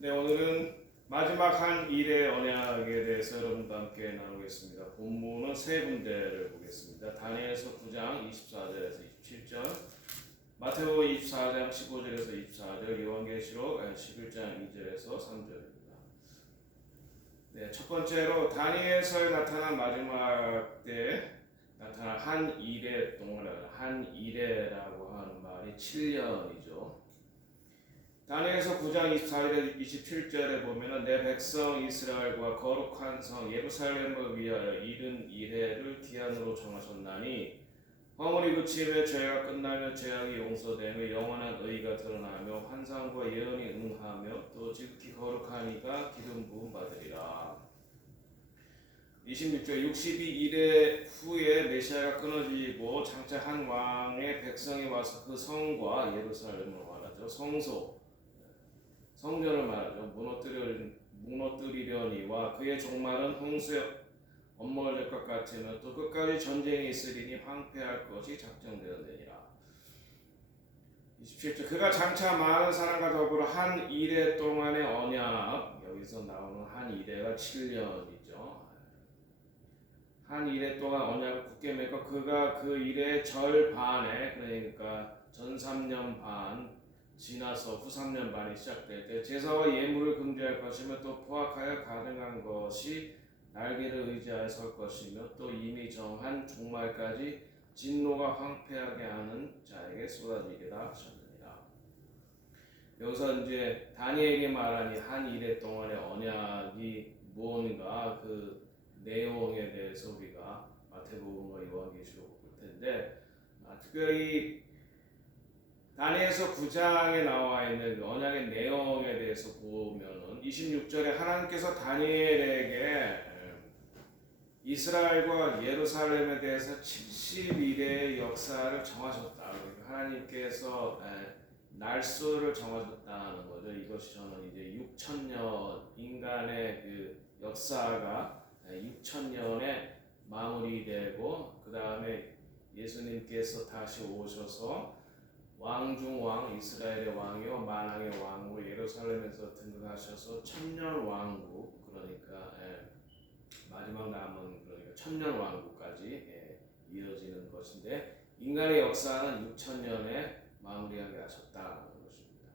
네, 오늘은 마지막 한 일의 언약에 대해서 여러분과 함께 나누겠습니다. 본문은 세 군데를 보겠습니다. 다니엘서 9장 24절에서 27절, 마태복음 24장 15절에서 24절, 요한계시록 11장 2절에서 3절입니다. 네, 첫 번째로 다니엘서에 나타난 마지막 때에 나타난 한 일의 동안을 한 일회라고 하는 말이 7년이죠. 다니엘서 9장 24절에서 27절에 보면은 내 백성 이스라엘과 거룩한 성 예루살렘을 위하여 이른 이회를 기한으로 정하셨나니 허물이 그치며 죄가 끝나며 죄악이 용서되며 영원한 의가 드러나며 환상과 예언이 응하며 또 지극히 거룩한 이가 기름 부음 받으리라. 26절 62일의 후에 메시아가 끊어지고 장차 한 왕의 백성이 와서 그 성과 예루살렘을 말하죠. 성전을 말하죠. 무너뜨리려니와 그의 종말은 홍수에 엄몰될 것 같으며 또 끝까지 전쟁이 있으리니 황폐할 것이 작정되었느니라. 27절 그가 장차 많은 사람과 더불어 한 이래 동안의 언약, 여기서 나오는 한 이래가 7년이죠. 한 이래 동안 언약을 굳게 맺고 그가 그 이래의 절반에, 그러니까 전 3년 반 지나서 후 3년 반이 시작될 때 제사와 예물을 금지할 것이며 또 포악하여 가증한 것이 날개를 의지하여 설 것이며 또 이미 정한 종말까지 진노가 황폐하게 하는 자에게 쏟아지리라 하셨느니라. 여기서 이제 다니엘에게 말한 이 한 이래 동안의 언약이 무언가 그 내용에 대해서 우리가 마태복음과 요한계시록 볼 텐데, 특별히 다니엘서 9장에 나와 있는 그 언약의 내용에 대해서 보면은 26절에 하나님께서 다니엘에게 이스라엘과 예루살렘에 대해서 70일의 역사를 정하셨다. 하나님께서 날수를 정하셨다는 거죠. 이것이 저는 이제 6천년 인간의 그 역사가 6천년에 마무리되고 그 다음에 예수님께서 다시 오셔서 왕중왕 이스라엘의 왕이요 만왕의 왕으로 예루살렘에서 등극하셔서 천년 왕국, 그러니까 마지막 남은 그러니까 천년 왕국까지 이어지는 것인데, 인간의 역사는 6천년에 마무리하게 하셨다는 것입니다.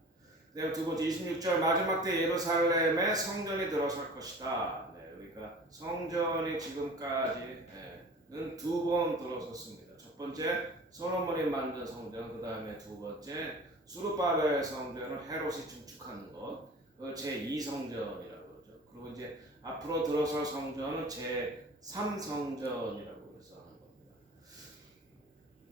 그다음 두 번째 26절 마지막 때 예루살렘에 성전이 들어설 것이다. 그러니까 성전이 지금까지는 두 번 들어섰습니다. 첫 번째 솔로몬이 만든 성전, 그 다음에 두 번째 수르바벨 성전을 헤롯이 증축하는 것, 제2성전이라고 그러죠. 그리고 이제 앞으로 들어설 성전은 제3성전이라고 해서 하는 겁니다.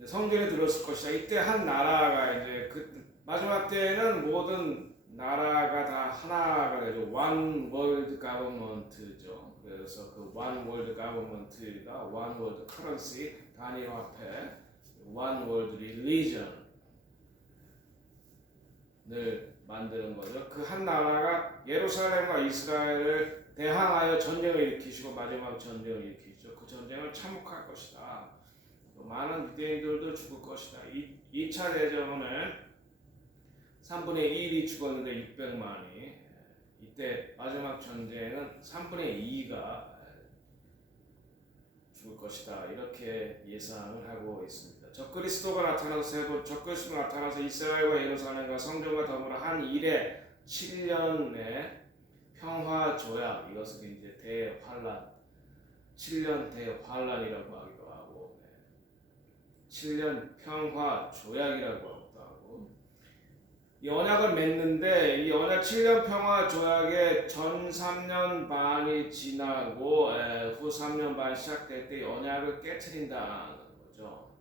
성전이 들었을 것이다. 이때 한 나라가 이제 그 마지막 때에는 모든 나라가 다 하나가 되죠. One World Government죠. 그래서 그 One World Government가 One World Currency, 단위 화폐, One World Religion을 만드는 거죠. 그 한 나라가 예루살렘과 이스라엘을 대항하여 전쟁을 일으키시고 마지막 전쟁을 일으키죠. 그 전쟁을 참혹할 것이다. 많은 유대인들도 죽을 것이다. 2차 대전에 3분의 1이 죽었는데 600만이, 이때 마지막 전쟁은 3분의 2가 죽을 것이다. 이렇게 예상을 하고 있습니다. 적그리스도가 나타나서 이스라엘과 예루살렘과 성전과 더불어 한 일에 7년의 평화 조약, 이것을 이제 대환란, 7년 대환란이라고 하기도 하고 7년 평화 조약이라고 하기도 하고, 이 언약을 맺는데 이 언약 7년 평화 조약의 전 3년 반이 지나고 후 3년 반 시작될 때 언약을 깨트린다는 거죠.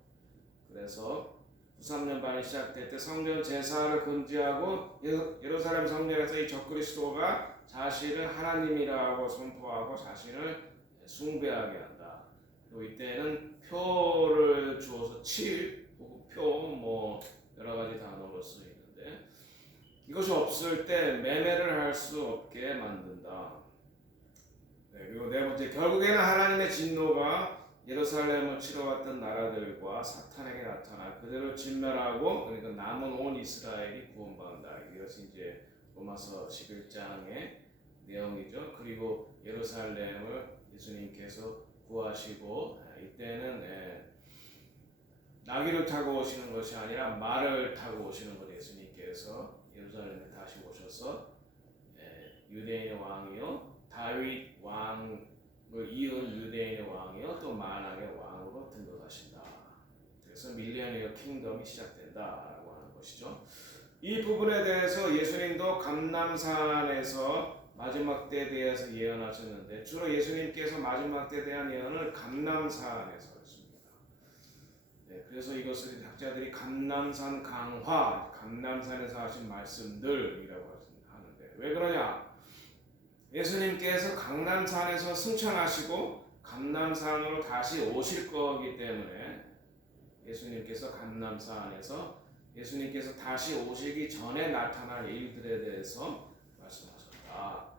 그래서 후 3년 반이 시작될 때 성전 제사를 금지하고 예루살렘 성전에서 이 적그리스도가 자신을 하나님이라고 선포하고 자신을 숭배하게 한다. 그리고 이때는 표를 주어서 표 여러 가지 단어로 쓰이는데, 이것이 없을 때 매매를 할 수 없게 만든다. 그리고 네 번째, 결국에는 하나님의 진노가 예루살렘을 치러왔던 나라들과 사탄에게 나타나 그들을 진멸하고, 그러니까 남은 온 이스라엘이 구원받는다. 이것이 이제 로마서 11장의 내용이죠. 그리고 예루살렘을 예수님께서 구하시고 이때는 나귀를 타고 오시는 것이 아니라 말을 타고 오시는 것. 예수님께서 예루살렘에 다시 오셔서 유대인의 왕이요 다윗 왕을 이은 유대인의 왕이요 또 만왕의 왕으로 등극하신다. 그래서 밀레니엄 킹덤이 시작된다라고 하는 것이죠. 이 부분에 대해서 예수님도 감람산에서 마지막 때에 대해서 예언하셨는데 주로 예수님께서 마지막 때에 대한 예언을 감람산에서 했습니다. 그래서 이것을 학자들이 감람산 강화, 감람산에서 하신 말씀들이라고 하는데 왜 그러냐? 예수님께서 감람산에서 승천하시고 감람산으로 다시 오실 거기 때문에 예수님께서 감람산에서 예수님께서 다시 오시기 전에 나타날 일들에 대해서 말씀하셨다.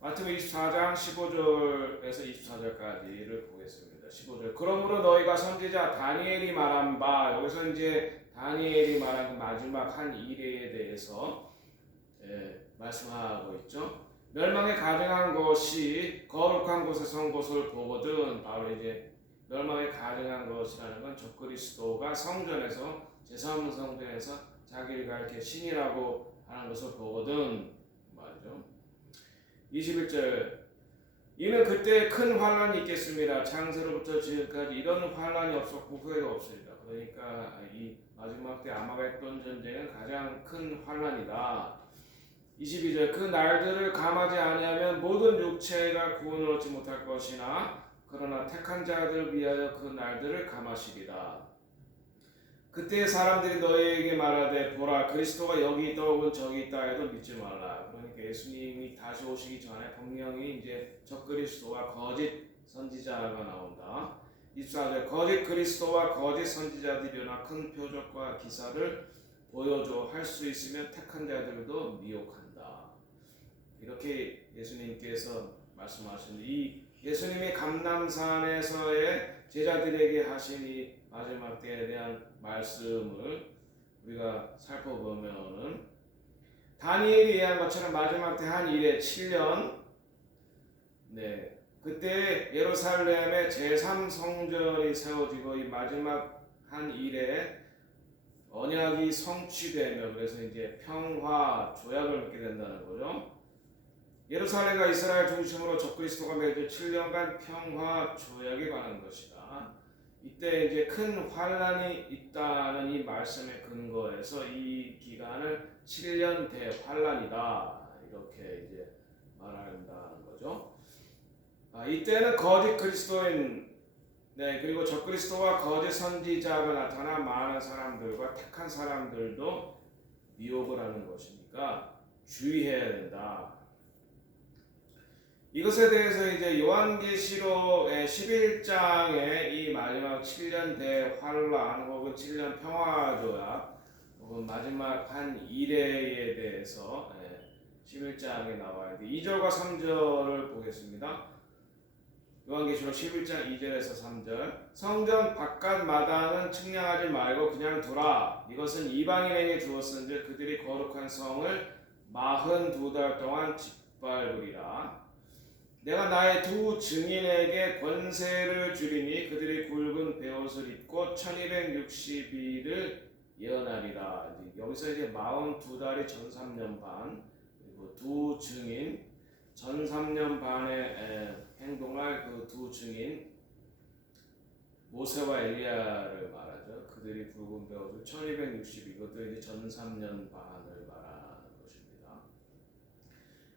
마태복음 24장 15절에서 24절까지를 보겠습니다. 15절. 그러므로 너희가 선지자 다니엘이 말한 바, 여기서 이제 다니엘이 말한 그 마지막 한 일에 대해서 말씀하고 있죠. 멸망에 가증한 것이 거룩한 곳에 선 것을 보거든. 바로 이제 멸망에 가증한 것이라는 건 적그리스도가 성전에서 제3성전에서 자기를 가리켜 신이라고 하는 것을 보거든 말이죠. 21절. 이는 그때 큰 환란이 있겠습니다. 창세로부터 지금까지 이런 환란이 없었고 후회가 없습니다. 그러니까 이 마지막 때 아마겟돈 전쟁은 가장 큰 환란이다. 22절. 그 날들을 감하지 아니하면 모든 육체가 구원을 얻지 못할 것이나 그러나 택한 자들 위하여 그 날들을 감하시리라. 그때 사람들이 너희에게 말하되 보라 그리스도가 여기 있다 혹은 저기 있다 해도 믿지 말라. 그러니까 예수님이 다시 오시기 전에 분명히 이제 적그리스도와 거짓 선지자가 나온다. 24절. 거짓 그리스도와 거짓 선지자들이 일어나 큰 표적과 기사를 보여줘 할 수 있으면 택한 자들도 미혹한다. 이렇게 예수님께서 말씀하신 이 예수님의 감람산에서의 제자들에게 하신 이 마지막 때에 대한 말씀을 우리가 살펴보면은 다니엘이 예한 것처럼 마지막 때 한 일에 7년 그때 예루살렘의 제3성전이 세워지고 이 마지막 한 일에 언약이 성취되며 그래서 이제 평화 조약을 맺게 된다는 거죠. 예루살렘과 이스라엘 중심으로 적그리스도가 맺은 7년간 평화 조약에 관한 것이다. 이때 이제 큰 환란이 있다는 이 말씀의 근거에서 이 기간을 7년 대환란이다 이렇게 이제 말한다는 거죠. 이때는 거짓 그리스도인 그리고 적그리스도와 거짓 선지자가 나타나 많은 사람들과 택한 사람들도 미혹을 하는 것이니까 주의해야 된다. 이것에 대해서 이제 요한계시록 11장의 이 마지막 7년 대환란 혹은 7년 평화조약 혹은 마지막 한 이래에 대해서 11장에 나와야 돼. 2절과 3절을 보겠습니다. 요한계시록 11장 2절에서 3절. 성전 바깥 마당은 측량하지 말고 그냥 두라. 이것은 이방인에게 주었은즉 그들이 거룩한 성을 42달 동안 짓밟으리라. 내가 나의 두 증인에게 권세를 주리니 그들이 굵은 베옷을 입고 1260일을 예언하리라. 여기서 이제 42달이 전 3년 반, 그리고 두 증인, 전 3년 반의 행동할 그 두 증인 모세와 엘리야를 말하죠. 그들이 굵은 베옷을 1260, 이것도 이제 전 3년 반을 말하는 것입니다.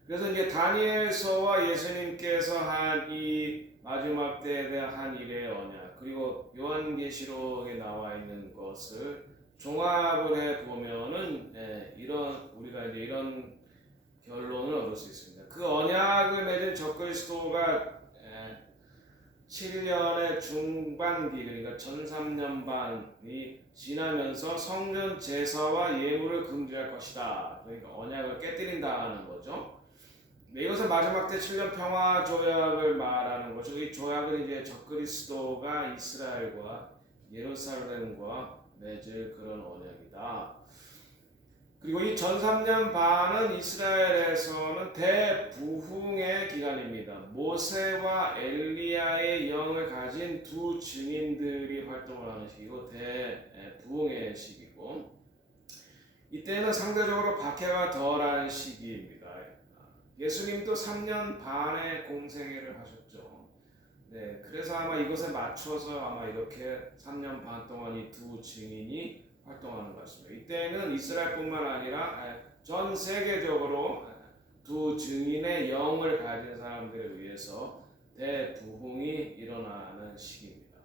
그래서 이제 다니엘서와 예수님께서 한 이 마지막 때에 대한 한 일의 언약 그리고 요한계시록에 나와 있는 것을 종합을 해 보면은 이런 우리가 이제 이런 결론을 얻을 수 있습니다. 그 언약을 맺은 적그리스도가 7년의 중반기 그러니까 전 3년 반이 지나면서 성전 제사와 예물을 금지할 것이다. 그러니까 언약을 깨뜨린다는 거죠. 이것은 마지막 때 7년 평화 조약을 말하는 거죠. 이 조약은 이제 적그리스도가 이스라엘과 예루살렘과 맺을 그런 언약이다. 그리고 이 전 3년 반은 이스라엘에서는 대부흥의 기간입니다. 모세와 엘리야의 영을 가진 두 증인들이 활동을 하는 시기고 대부흥의 시기고, 이때는 상대적으로 박해가 덜한 시기입니다. 예수님도 3년 반의 공생애를 하셨죠. 네, 그래서 아마 이것에 맞춰서 아마 이렇게 3년 반 동안 이 두 증인이 활동하는 것 같습니다. 이때는 이스라엘뿐만 아니라 전 세계적으로 두 증인의 영을 가진 사람들을 위해서 대부흥이 일어나는 시기입니다.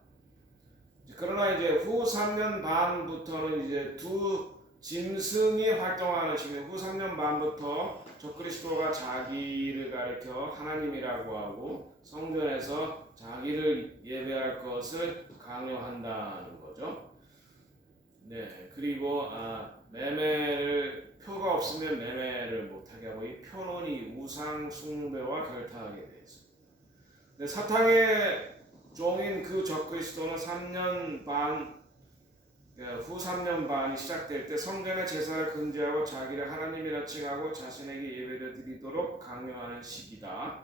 그러나 이제 후 3년 반부터는 이제 두 짐승이 활동하는 시기. 후 3년 반부터 적그리스도가 자기를 가리켜 하나님이라고 하고 성전에서 자기를 예배할 것을 강요한다는 거죠. 네, 그리고 매매를 표가 없으면 매매를 못하게 하고 이 표론이 우상 숭배와 결탁하게 되어 있습니다. 네, 사탕의 종인 그 적그리스도는 3년 반 후 3년 반이 시작될 때 성전의 제사를 금지하고 자기를 하나님이라 칭하고 자신에게 예배를 드리도록 강요하는 시기다.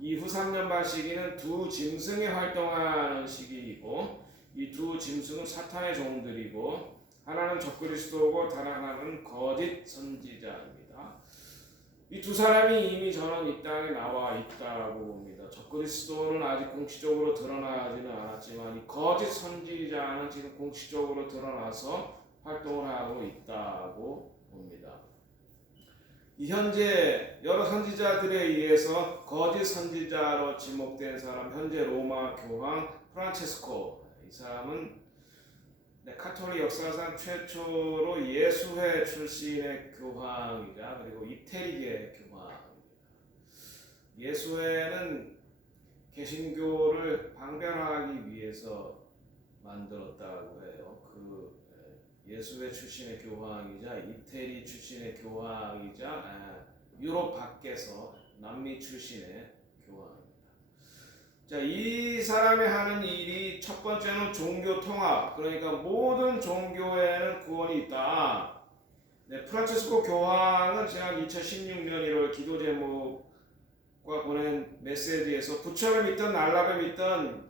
이 후 3년 반 시기는 두 짐승이 활동하는 시기이고, 이 두 짐승은 사탄의 종들이고, 하나는 적그리스도고 다른 하나는 거짓 선지자입니다. 이 두 사람이 이미 저는 이 땅에 나와 있다고 봅니다. 적그리스도는 아직 공식적으로 드러나지는 않았지만 이 거짓 선지자는 지금 공식적으로 드러나서 활동을 하고 있다고 봅니다. 이 현재 여러 선지자들에 의해서 거짓 선지자로 지목된 사람, 현재 로마 교황 프란체스코, 이 사람은 카톨릭 역사상 최초로 예수회 출신의 교황이자 그리고 이태리계 교황입니다. 예수회는 개신교를 방변하기 위해서 만들었다고 해요. 그 예수회 출신의 교황이자 이태리 출신의 교황이자 유럽 밖에서 남미 출신의 교황입니다. 자, 이 사람이 하는 일이 첫 번째는 종교 통합, 그러니까 모든 종교에는 구원이 있다. 네, 프란체스코 교황은 지난 2016년 1월 기도 제목과 보낸 메시지에서 부처를 믿든 알라를 믿든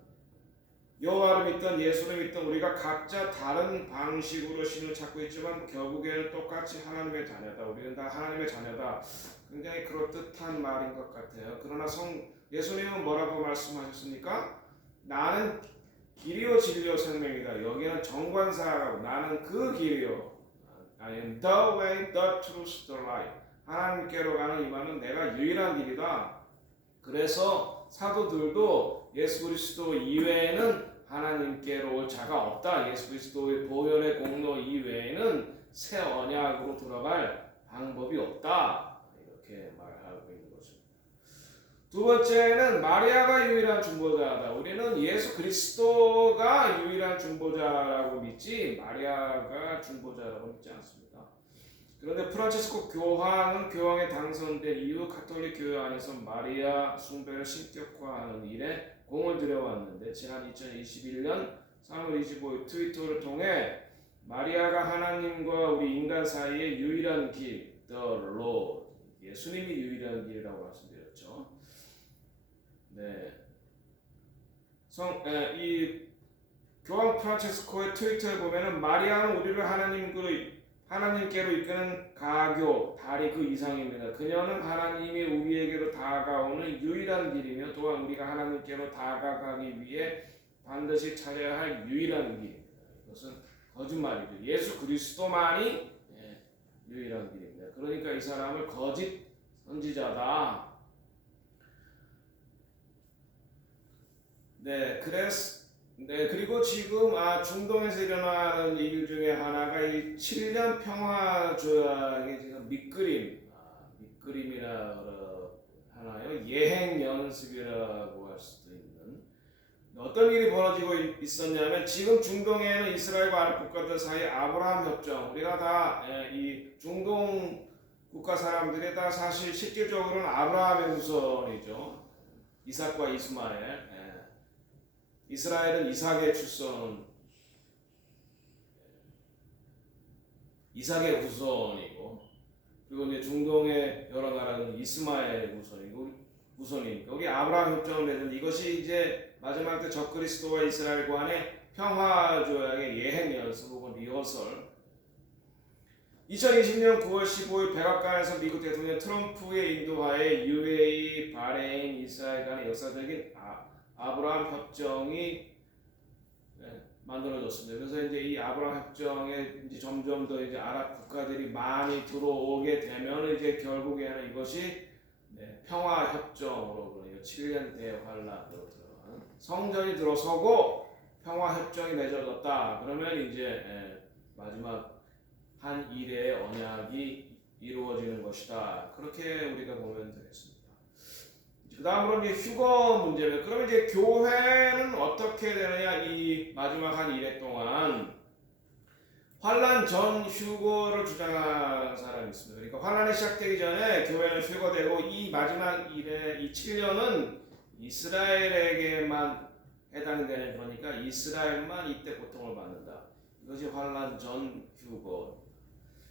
여호와를 믿든 예수를 믿든 우리가 각자 다른 방식으로 신을 찾고 있지만 결국에는 똑같이 하나님의 자녀다. 우리는 다 하나님의 자녀다. 굉장히 그럴듯한 말인 것 같아요. 그러나 예수님은 뭐라고 말씀하셨습니까? 나는 길이요 진리요 생명이다. 여기는 정관사라고 나는 그 길이요. I am the way, the truth, the life. 하나님께로 가는 이 말은 내가 유일한 길이다. 그래서 사도들도 예수 그리스도 이외에는 하나님께로 올 자가 없다. 예수 그리스도의 보혈의 공로 이외에는 새 언약으로 들어갈 방법이 없다. 이렇게 말하고 있는 거죠. 두 번째는 마리아가 유일한 중보자다. 우리는 예수 그리스도가 유일한 중보자라고 믿지 마리아가 중보자라고 믿지 않습니다. 그런데 프란체스코 교황은 교황에 당선된 이후 가톨릭 교회 안에서 마리아 숭배를 신격화하는 일에 공을 들여왔는데 지난 2021년 3월 25일 트위터를 통해 마리아가 하나님과 우리 인간 사이의 유일한 길, the Lord, 예수님이 유일한 길이라고 말씀드렸죠. 네, 이 교황 프란체스코의 트위터에 보면은 마리아는 우리를 하나님께로 이끄는 가교, 다리 그 이상입니다. 그녀는 하나님이 우리에게로 다가오는 유일한 길이며 또한 우리가 하나님께로 다가가기 위해 반드시 찾아야 할 유일한 길입니다. 이것은 거짓말이죠. 예수 그리스도만이 유일한 길입니다. 그러니까 이 사람을 거짓 선지자다. 그리고 지금 중동에서 일어나는 일 중에 하나가 이 7년 평화 조약의 지금 밑그림이라 하나요? 예행 연습이라고 할 수도 있는 어떤 일이 벌어지고 있었냐면 지금 중동에는 이스라엘과 아랍 국가들 사이 아브라함 협정, 우리가 다 이 중동 국가 사람들이 다 사실 실질적으로는 아브라함의 후손이죠. 이삭과 이스마엘. 이스라엘은 이삭의 출손. 이삭의 후손이고, 그리고 이제 중동의 여러 나라는 이스마엘의 후손이니까 우리 아브라함 협정을 맺은 이것이 이제 마지막 때 적그리스도와 이스라엘 간의 평화 조약의 예행 연습 혹은 리허설. 2020년 9월 15일 백악관에서 미국 대통령 트럼프의 인도하에 UAE, 바레인, 이스라엘 간의 역사적인 아브라함 협정이 만들어졌습니다. 그래서 이제 이 아브라함 협정에 이제 점점 더 이제 아랍 국가들이 많이 들어오게 되면 이제 결국에는 이것이 평화 협정으로 그래요. 7년 대환란으로 들어간 성전이 들어서고 평화 협정이 맺어졌다. 그러면 이제 마지막 한 일의 언약이 이루어지는 것이다. 그렇게 우리가 보면 되겠습니다. 그 다음으로 이제 휴거 문제는, 그러면 이제 교회는 어떻게 되느냐, 이 마지막 한 일회 동안 환란 전 휴거를 주장하는 사람이 있습니다. 그러니까 환란이 시작되기 전에 교회는 휴거되고 이 마지막 일회, 이 7년은 이스라엘에게만 해당되는, 그러니까 이스라엘만 이때 고통을 받는다. 이것이 환란 전 휴거.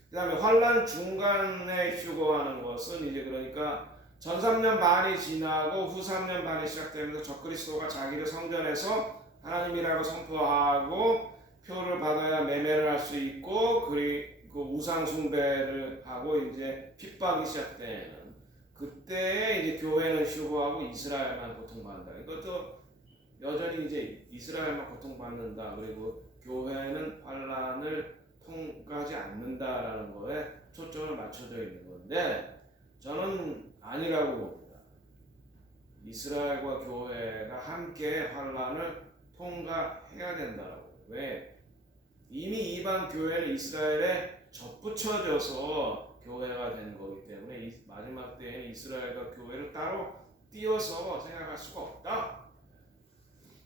그 다음에 환란 중간에 휴거하는 것은 이제 그러니까 전 3년 반이 지나고 후 3년 반이 시작되면서 적그리스도가 자기를 성전에서 하나님이라고 선포하고 표를 받아야 매매를 할 수 있고, 그리고 우상 숭배를 하고 이제 핍박이 시작되는 그때에 이제 교회는 휴거하고 이스라엘만 고통받는다. 이것도 여전히 이제 이스라엘만 고통받는다. 그리고 교회는 환란을 통과하지 않는다라는 거에 초점을 맞춰져 있는 건데, 저는 아니라고 봅니다. 이스라엘과 교회가 함께 환란을 통과해야 된다라고. 왜? 이미 이방 교회는 이스라엘에 접붙여져서 교회가 된 거기 때문에 이 마지막 때에는 이스라엘과 교회를 따로 띄어서 생각할 수가 없다.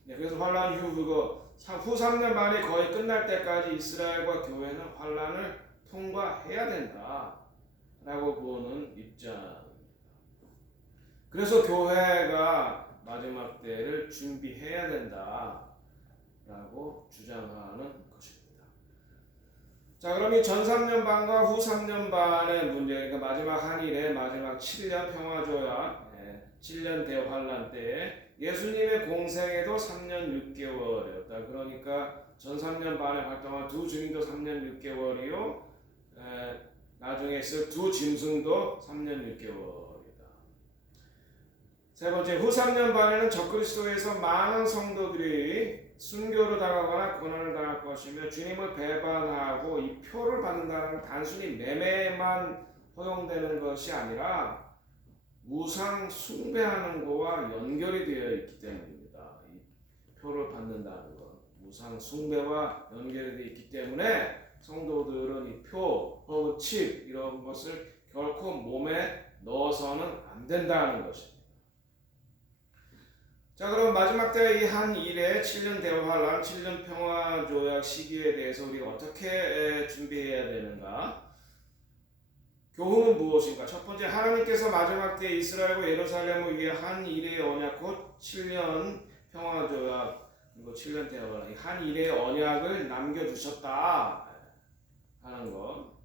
그래서 환란 후 후 3년 만에 거의 끝날 때까지 이스라엘과 교회는 환란을 통과해야 된다라고 보는 입장. 그래서 교회가 마지막 때를 준비해야 된다라고 주장하는 것입니다. 자, 그럼 이 전 3년 반과 후 3년 반의 문제, 그러니까 마지막 한일의 마지막 7년 평화조약, 7년 대환란 때에 예수님의 공생애도 3년 6개월이었다. 그러니까 전 3년 반에 활동한 두 증인도 3년 6개월이요. 나중에 있을 두 짐승도 3년 6개월이다. 세 번째, 후 3년 반에는 적그리스도에서 많은 성도들이 순교를 당하거나 고난을 당할 것이며 주님을 배반하고 이 표를 받는다는 건 단순히 매매만 허용되는 것이 아니라 우상 숭배하는 것과 연결이 되어 있기 때문입니다. 이 표를 받는다는 것, 우상 숭배와 연결이 되어 있기 때문에 성도들은 이 표 혹은 칩 이런 것을 결코 몸에 넣어서는 안 된다는 것입니다. 자, 그럼 마지막 때 이 한 일의 7년 대환란, 7년 평화조약 시기에 대해서 우리가 어떻게 준비해야 되는가? 교훈은 무엇인가? 첫 번째, 하나님께서 마지막 때 이스라엘과 예루살렘을 위해 한 일의 언약, 곧 7년 평화조약, 그리고 7년 대환란, 한 일의 언약을 남겨주셨다 하는 것.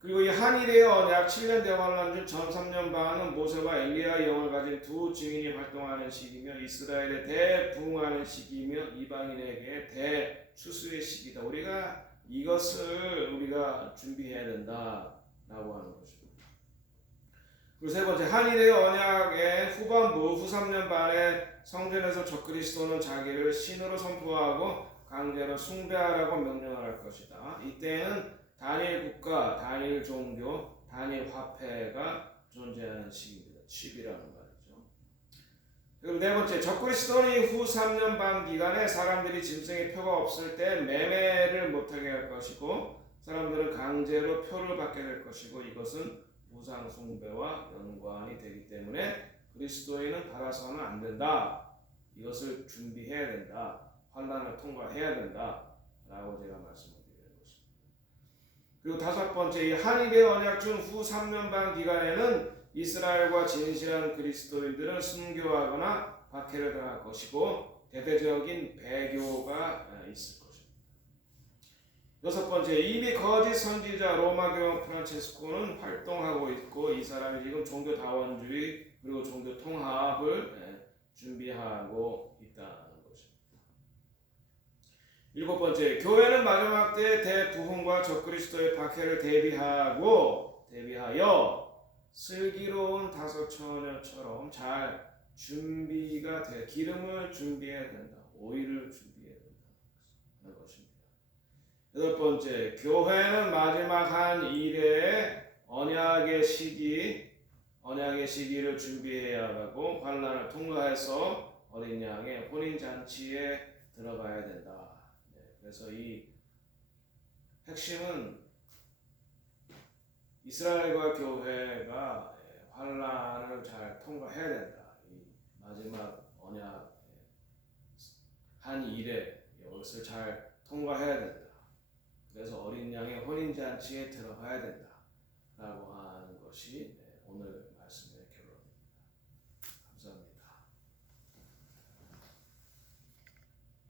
그리고 이 한 일의 언약, 7년 대환란 중 전 3년 반은 모세와 엘리야의 영을 가진 두 증인이 활동하는 시기며 이스라엘에 대부응하는 시기며 이방인에게 대추수의 시기다. 이것을 우리가 준비해야 된다라고 하는 것입니다. 그리고 세 번째, 한일의 언약의 후반부 후 3년 반에 성전에서 적그리스도는 자기를 신으로 선포하고 강제로 숭배하라고 명령할 것이다. 이때는 단일 국가, 단일 종교, 단일 화폐가 존재하는 시기입니다. 칩이라는 말이죠. 그리고 네 번째, 적그리스도는 후 3년 반 기간에 사람들이 짐승의 표가 없을 때 매매를 못하게 할 것이고 사람들은 강제로 표를 받게 될 것이고 이것은 우상 숭배와 연관이 되기 때문에 그리스도인은 받아서는 안 된다. 이것을 준비해야 된다. 환난을 통과해야 된다라고 제가 말씀드리는 것입니다. 그리고 다섯 번째, 이 한일의 언약 중 후 3년 반 기간에는 이스라엘과 진실한 그리스도인들은 순교하거나 박해를 당할 것이고 대대적인 배교가 있을 것입니다. 여섯 번째, 이미 거짓 선지자 로마 교황 프란체스코는 활동하고 있고 이 사람이 지금 종교 다원주의 그리고 종교 통합을 준비하고 있다는 것입니다. 일곱 번째, 교회는 마지막 때 대부흥과 적그리스도의 박해를 대비하여 슬기로운 다섯 처녀처럼 잘 준비가 돼 기름을 준비해야 된다. 오일을 준비해야 된다는 것입니다. 여덟 번째, 교회는 마지막 한 일에 언약의 시기를 준비해야 하고 환난을 통과해서 어린 양의 혼인 잔치에 들어가야 된다. 그래서 이 핵심은 이스라엘과 교회가 환난을 잘 통과해야 된다. 이 마지막 언약 한 일에 이것을 잘 통과해야 된다. 그래서 어린 양의 혼인 잔치에 들어가야 된다라고 하는 것이